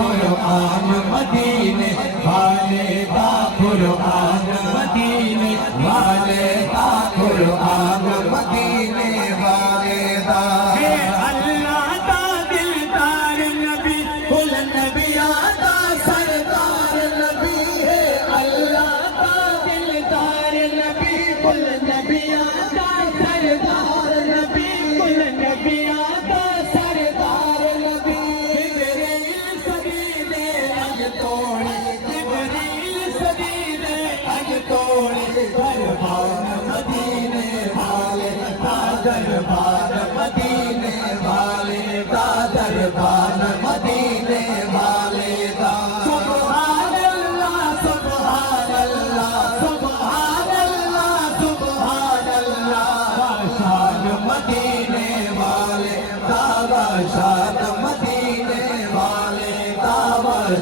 قرآن مدینے والے کا قرآن مدینے والے کا قرآن مدینے والے کا اللہ کا دلدار نبی کل نبیوں کا سردار نبی ہے اللہ کا دلدار نبی کل نبیوں کا سردار نبی کل نبیوں کا سردار نبی جبریل سجدے اج توڑے جبریل سجدے اج توڑے دربار مدینے والے کا دربار مدینے والے کا دربار مدینے والے کا سبحان اللہ سبحان اللہ سبحان اللہ سبحان اللہ شان مدینے والے کا شان مدینے والے کا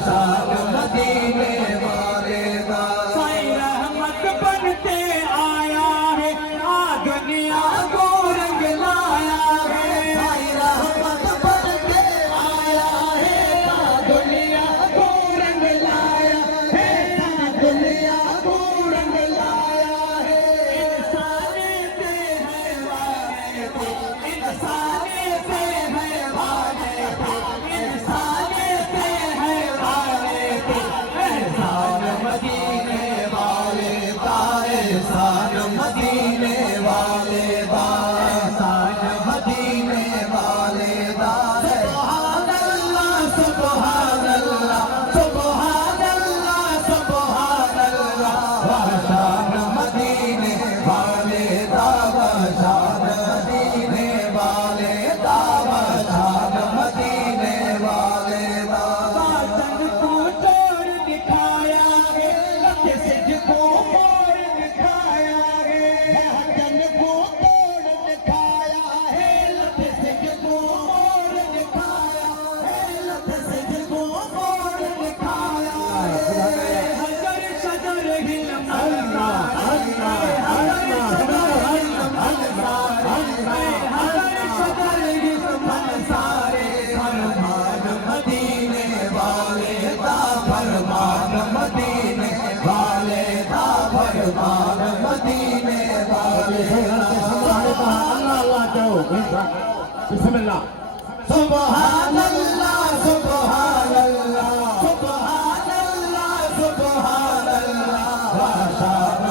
شان مدینے والے کا سائے رحمت بن کے آیا ہے دنیا کو رنگ لایا ہے سائے رحمت بن کے آیا ہے دنیا کو رنگ لایا ہے دنیا کو رنگ لایا ہے انسانے سے ہے والے انسانے سے ہے والے انسانے سے ہے والے احسان مدینے والے کا احسان مدینے والے کا احسان مدینے والے کا سبحان اللہ سبحان اللہ سبحان اللہ سبحان اللہ شان مدینے والے کا شان مدینے والے کا شان مدینے والے کا باطن کو توڑ دکھایا ہے جسد کو موڑ دکھایا ہے باطن کو توڑ دکھایا ہے جسد کو موڑ دکھایا ہے جسد کو موڑ دکھایا ہے حجر شجر علم اللہ اللہ اللہ حجر شجر علم سارے فرمان مدینے والے کا فرمان مدینے والے کا فرمان مدینے والے بسم اللہ سبحان اللہ سبحان اللہ سبحان اللہ سبحان اللہ شان